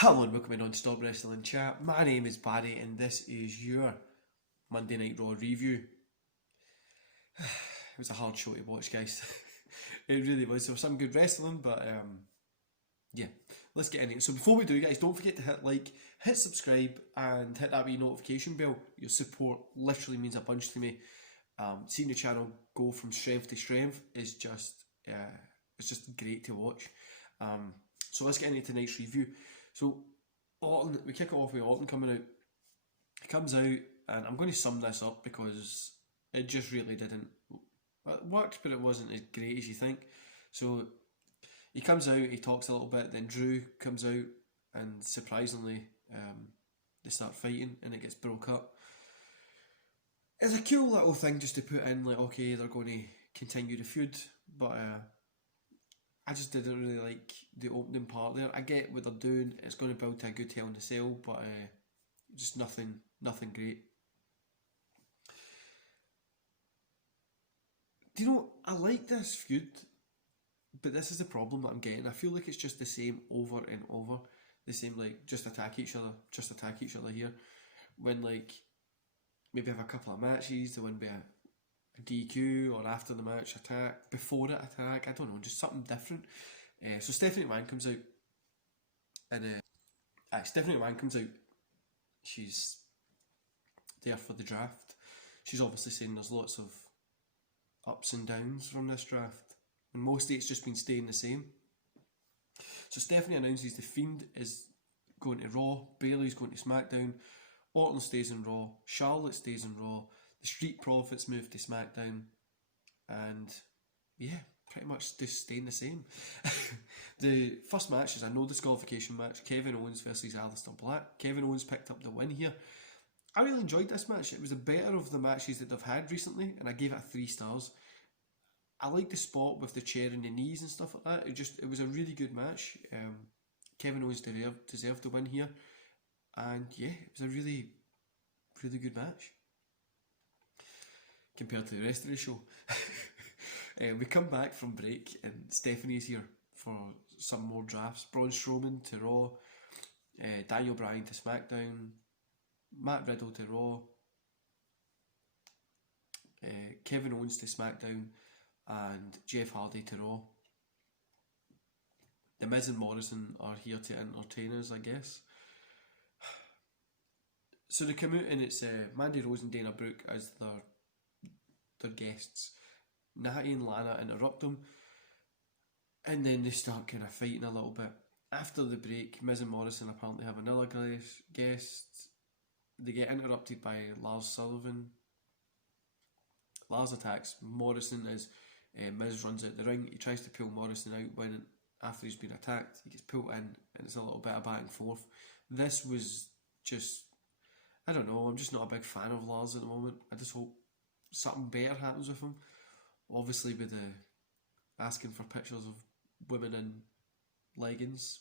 Hello and welcome to Non-Stop Wrestling Chat. My name is Barry and this is your Monday Night Raw review. It was a hard show to watch, guys. It really was. There was some good wrestling, but yeah, let's get into it. So before we do, guys, don't forget to hit like, hit subscribe and hit that wee notification bell. Your support literally means a bunch to me. Seeing the channel go from strength to strength is just it's just great to watch. So let's get into tonight's review. So Orton, we kick it off with Orton coming out. He comes out, and I'm going to sum this up because it just really didn't. It worked, but it wasn't as great as you think. So he comes out, he talks a little bit, then Drew comes out, and surprisingly, they start fighting, and it gets broke up. It's a cool little thing just to put in, like, okay, they're going to continue the feud, but I just didn't really like the opening part there. I get what they're doing, it's going to build to a good Hell in a Cell, but just nothing great. Do you know, I like this feud, but this is the problem that I'm getting. I feel like it's just the same over and over. The same, like, just attack each other here. When, like, maybe have a couple of matches, there wouldn't be a DQ, or after the match attack, before it attack, I don't know, just something different. So Stephanie McMahon comes out, and Stephanie McMahon comes out, she's there for the draft. She's obviously saying there's lots of ups and downs from this draft, and mostly it's just been staying the same. So Stephanie announces the Fiend is going to Raw, Bayley's going to SmackDown, Orton stays in Raw, Charlotte stays in Raw, the Street Profits move to SmackDown, and yeah, pretty much just staying the same. The first match is a no disqualification match, Kevin Owens versus Aleister Black. Kevin Owens picked up the win here. I really enjoyed this match. It was the better of the matches that they've had recently, and I gave it 3 stars. I liked the spot with the chair and the knees and stuff like that. It was a really good match. Kevin Owens deserved the win here, and yeah, it was a really good match compared to the rest of the show. We come back from break and Stephanie's here for some more drafts. Braun Strowman to Raw, Daniel Bryan to SmackDown, Matt Riddle to Raw, Kevin Owens to SmackDown, and Jeff Hardy to Raw. The Miz and Morrison are here to entertain us, I guess. So they come out and it's Mandy Rose and Dana Brooke as their guests. Natty and Lana interrupt them, and then they start kind of fighting a little bit. After the break, Miz and Morrison apparently have another guest. They get interrupted by Lars Sullivan. Lars attacks Morrison as Miz runs out the ring. He tries to pull Morrison out when after he's been attacked. He gets pulled in, and it's a little bit of back and forth. This was just, I don't know, I'm just not a big fan of Lars at the moment. I just hope something better happens with him. Obviously with the asking for pictures of women in leggings.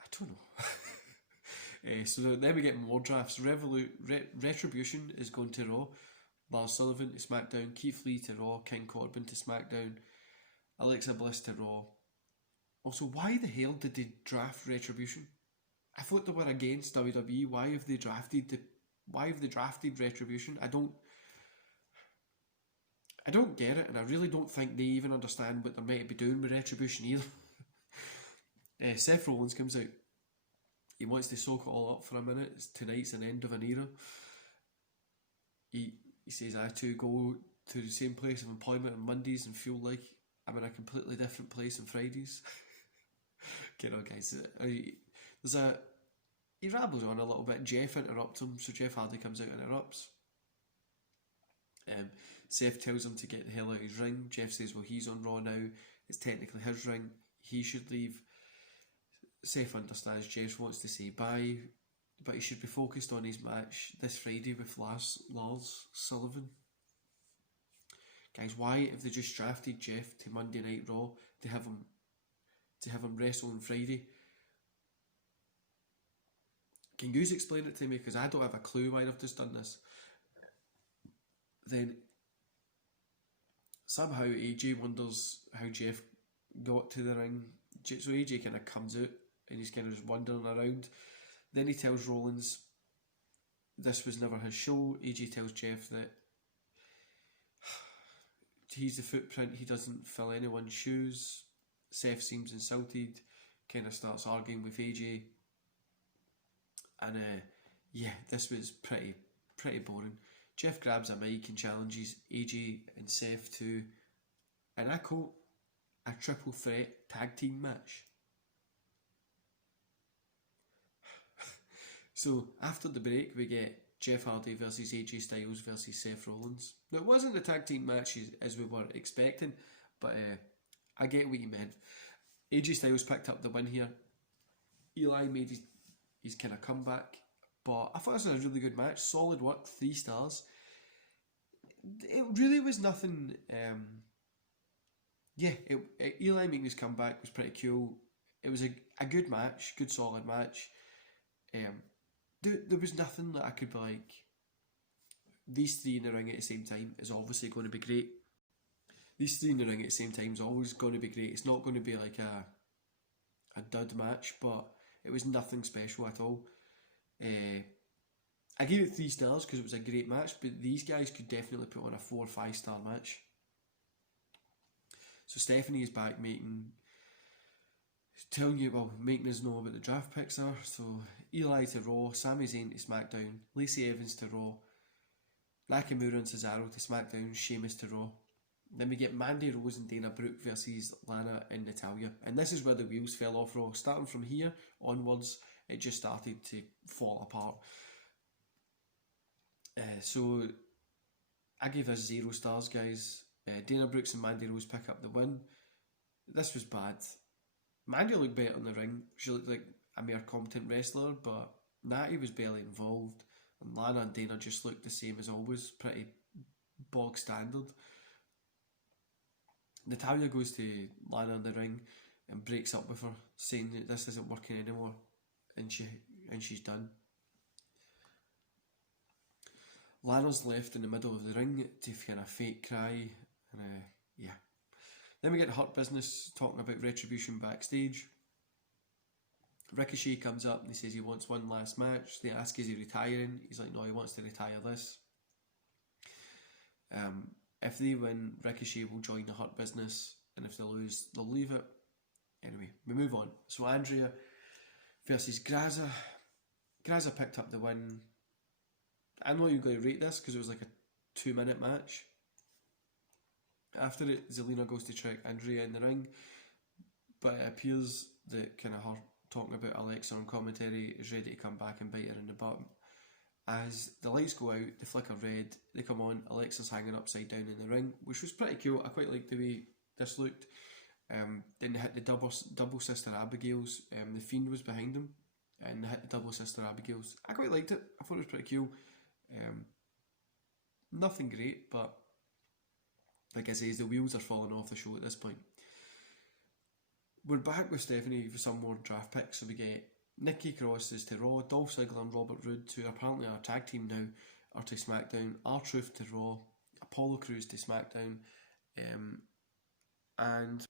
I don't know. So then we get more drafts. Retribution is going to Raw. Lars Sullivan to SmackDown. Keith Lee to Raw. King Corbin to SmackDown. Alexa Bliss to Raw. Also, why the hell did they draft Retribution? I thought they were against WWE. Why have they drafted Retribution? I don't get it, and I really don't think they even understand what they're meant to be doing with Retribution either. Seth Rollins comes out. He wants to soak it all up for a minute. Tonight's an end of an era. He says, I too go to the same place of employment on Mondays and feel like I'm in a completely different place on Fridays. Get on, guys. He rambles on a little bit. Jeff interrupts him, so Jeff Hardy comes out and interrupts. Seth tells him to get the hell out of his ring. Jeff says, well, he's on Raw now. It's technically his ring. He should leave. Seth understands Jeff wants to say bye, but he should be focused on his match this Friday with Lars Sullivan. Guys, why have they just drafted Jeff to Monday Night Raw to have him wrestle on Friday? Can you explain it to me? Because I don't have a clue why they've just done this. Then somehow AJ wonders how Jeff got to the ring. So AJ kind of comes out and he's kind of just wandering around. Then he tells Rollins this was never his show. AJ tells Jeff that he's the footprint, he doesn't fill anyone's shoes. Seth seems insulted, kind of starts arguing with AJ. And yeah, this was pretty boring. Jeff grabs a mic and challenges AJ and Seth to, and I quote, a triple threat tag team match. So after the break, we get Jeff Hardy versus AJ Styles versus Seth Rollins. Now, it wasn't the tag team match as we were expecting, but I get what you meant. AJ Styles picked up the win here. Eli made his kind of comeback, but I thought this was a really good match. Solid work, 3 stars. It really was nothing. Eli making his comeback was pretty cool. It was a good match, good solid match. There was nothing that I could be like, these 3 in the ring at the same time is obviously going to be great. These 3 in the ring at the same time is always going to be great. It's not going to be like a dud match, but it was nothing special at all. I gave it 3 stars because it was a great match, but these guys could definitely put on a 4 or 5 star match. So Stephanie is back making us know about the draft picks are. So Eli to Raw, Sami Zayn to SmackDown, Lacey Evans to Raw, Nakamura and Cesaro to SmackDown, Sheamus to Raw. Then we get Mandy Rose and Dana Brooke versus Lana and Natalya. And this is where the wheels fell off Raw. Starting from here onwards, it just started to fall apart. So I gave this 0 stars, guys. Dana Brooks and Mandy Rose pick up the win. This was bad. Mandy looked better in the ring. She looked like a mere competent wrestler, but Natty was barely involved. And Lana and Dana just looked the same as always, pretty bog standard. Natalya goes to Lana in the ring and breaks up with her, saying that this isn't working anymore, and she's done. Lana's left in the middle of the ring to kind of fake cry, and yeah. Then we get Hurt Business talking about Retribution backstage. Ricochet comes up and he says he wants one last match. They ask, is he retiring? He's like, no, he wants to retire this. If they win, Ricochet will join the Hurt Business, and if they lose, they'll leave it. Anyway, we move on. So Andrea versus Graza. Graza picked up the win. I know you're going to rate this because it was like a 2-minute match. After it, Zelina goes to check Andrea in the ring, but it appears that kind of her talking about Alexa on commentary is ready to come back and bite her in the butt. As the lights go out, they flicker red, they come on, Alexa's hanging upside down in the ring, which was pretty cool. I quite liked the way this looked. Then they hit the double Sister Abigail's. The Fiend was behind them, and they hit the double Sister Abigail's. I quite liked it. I thought it was pretty cool. Nothing great, but like I say, the wheels are falling off the show at this point. We're back with Stephanie for some more draft picks. So we get Nikki Cross is to Raw, Dolph Ziggler and Robert Roode, who apparently are a tag team now, are to SmackDown, R-Truth to Raw, Apollo Crews to SmackDown, and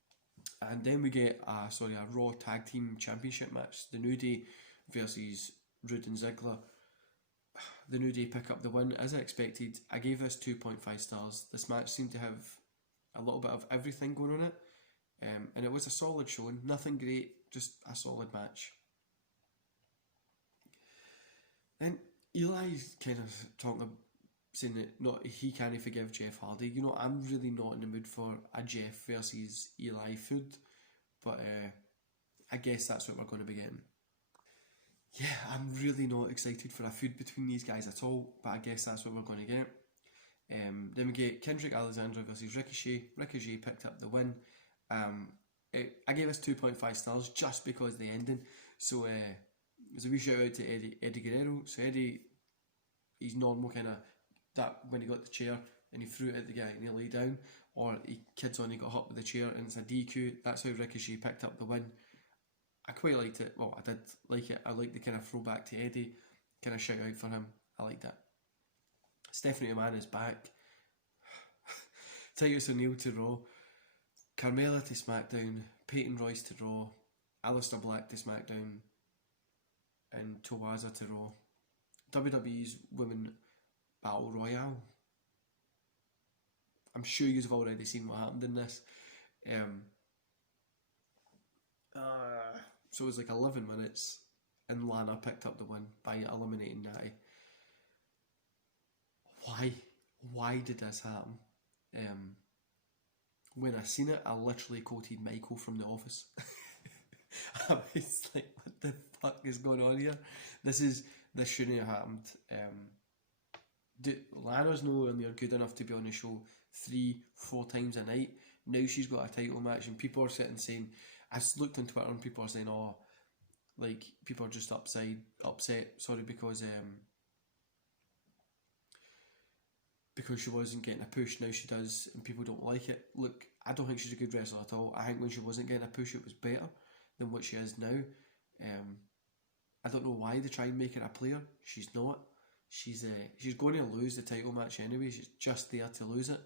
then we get a Raw Tag Team Championship match. The New Day versus Roode and Ziggler. The New Day pick up the win as I expected. I gave this 2.5 stars. This match seemed to have a little bit of everything going on it, and it was a solid showing. Nothing great, just a solid match. Then Eli's kind of talking, saying that he can't forgive Jeff Hardy. You know, I'm really not in the mood for a Jeff versus Eli feud, but I guess that's what we're going to be getting. Yeah, I'm really not excited for a feud between these guys at all, but I guess that's what we're going to get. Then we get Kendrick Alexander versus Ricochet. Ricochet picked up the win. I gave us 2.5 stars just because of the ending. So there's a wee shout out to Eddie Guerrero. So Eddie, he's normal kind of that when he got the chair and he threw it at the guy and he lay down, or he kids on he got hit with the chair and it's a DQ. That's how Ricochet picked up the win. I quite liked it. Well, I did like it. I liked the kind of throwback to Eddie, kind of shout out for him. I liked that. Stephanie McMahon is back. Titus O'Neil to Raw. Carmella to SmackDown. Peyton Royce to Raw. Aleister Black to SmackDown, and Towaza to Raw. WWE's Women Battle Royale. I'm sure you've already seen what happened in this. So it was like 11 minutes, and Lana picked up the win by eliminating Natty. Why did this happen? When I seen it, I literally quoted Michael from The Office. I was like, what the fuck is going on here? This shouldn't have happened. Lana's nowhere near good enough to be on the show 3-4 times a night. Now she's got a title match, and people are sitting saying, I looked on Twitter and people are saying, oh, like, people are just upset, because she wasn't getting a push. Now she does, and people don't like it. Look, I don't think she's a good wrestler at all. I think when she wasn't getting a push, it was better than what she is now. I don't know why they try and make her a player. She's not. She's going to lose the title match anyway. She's just there to lose it.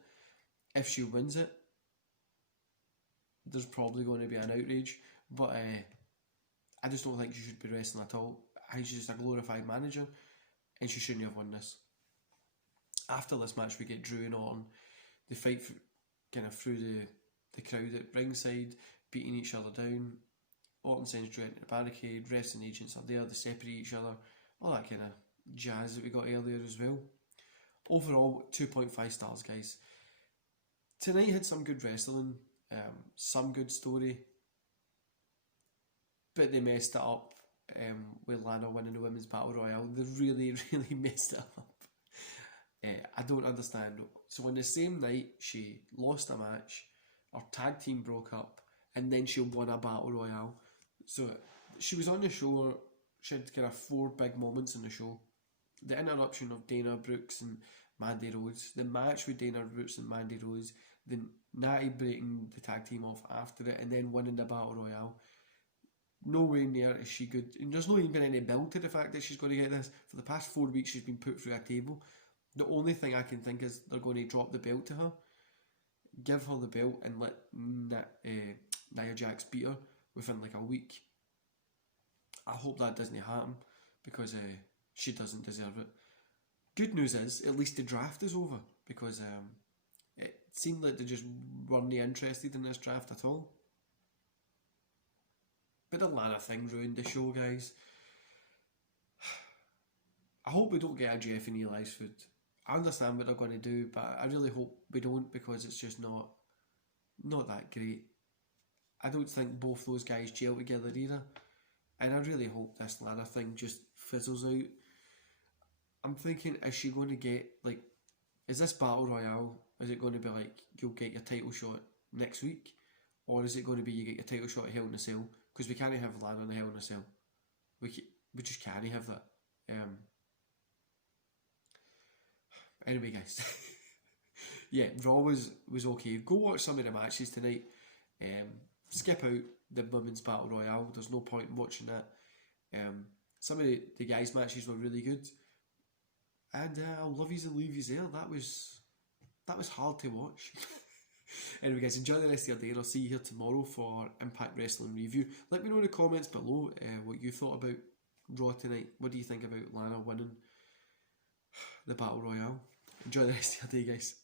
If she wins it, there's probably going to be an outrage. But I just don't think she should be wrestling at all. I think she's just a glorified manager, and she shouldn't have won this. After this match, we get Drew and Orton. They fight kind of through the crowd at ringside, beating each other down. Orton sends Drew into the barricade. Refs and agents are there. They separate each other. All that kind of jazz that we got earlier as well. Overall, 2.5 stars, guys. Tonight had some good wrestling, some good story, but they messed it up with Lana winning the Women's Battle Royale. They really, really messed it up. I don't understand. So on the same night, she lost a match, her tag team broke up, and then she won a Battle Royale. So she was on the show. She had kind of 4 big moments in the show. The interruption of Dana Brooks and Mandy Rose, the match with Dana Brooks and Mandy Rose, the Natty breaking the tag team off after it, and then winning the Battle Royale. Nowhere near is she good. And there's not even been any build to the fact that she's going to get this. For the past 4 weeks, she's been put through a table. The only thing I can think is they're going to drop the belt to her, give her the belt, and let Nia Jax beat her within like a week. I hope that doesn't happen, because she doesn't deserve it. Good news is, at least the draft is over, because it seemed like they just weren't interested in this draft at all. But the Lana thing ruined the show, guys. I hope we don't get a Jeff and Eli's food. I understand what they're going to do, but I really hope we don't, because it's just not that great. I don't think both those guys gel together either, and I really hope this Lana thing just fizzles out. I'm thinking, is she going to get, like, is this Battle Royale, is it going to be like, you'll get your title shot next week, or is it going to be you get your title shot at Hell in a Cell? Because we can't have Lana in the Hell in a Cell. We just can't have that. Anyway, guys, yeah, Raw was okay. Go watch some of the matches tonight. Skip out the Women's Battle Royale. There's no point in watching that. Some of the guys' matches were really good, and I'll love yous and leave yous there. That was hard to watch. Anyway, guys, enjoy the rest of your day, and I'll see you here tomorrow for Impact Wrestling Review. Let me know in the comments below what you thought about Raw tonight. What do you think about Lana winning the Battle Royale? Enjoy the rest of your day, guys.